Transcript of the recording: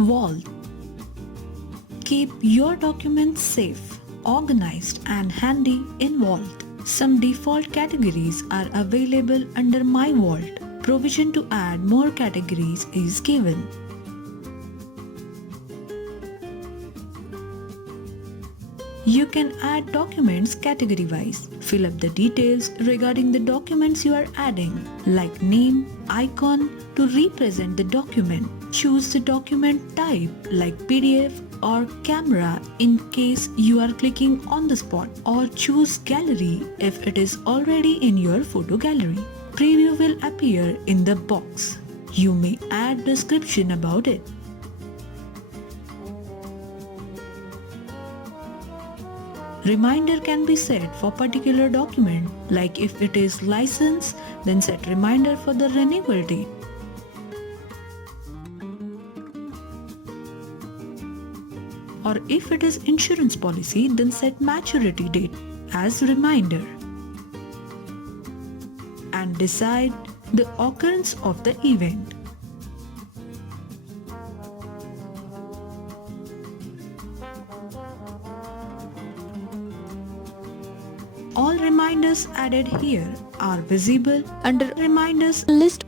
Vault. Keep your documents safe, organized and handy in Vault. Some default categories are available under My Vault. Provision to add more categories is given. You can add documents category-wise. Fill up the details regarding the documents you are adding, like name, icon to represent the document. Choose the document type like PDF or camera in case you are clicking on the spot, or choose gallery if it is already in your photo gallery. Preview will appear in the box. You may add description about it. Reminder can be set for particular document, like if it is license, then set reminder for the renewal date. Or if it is insurance policy, then set maturity date as reminder. And decide the occurrence of the event. All reminders added here are visible under Reminders list.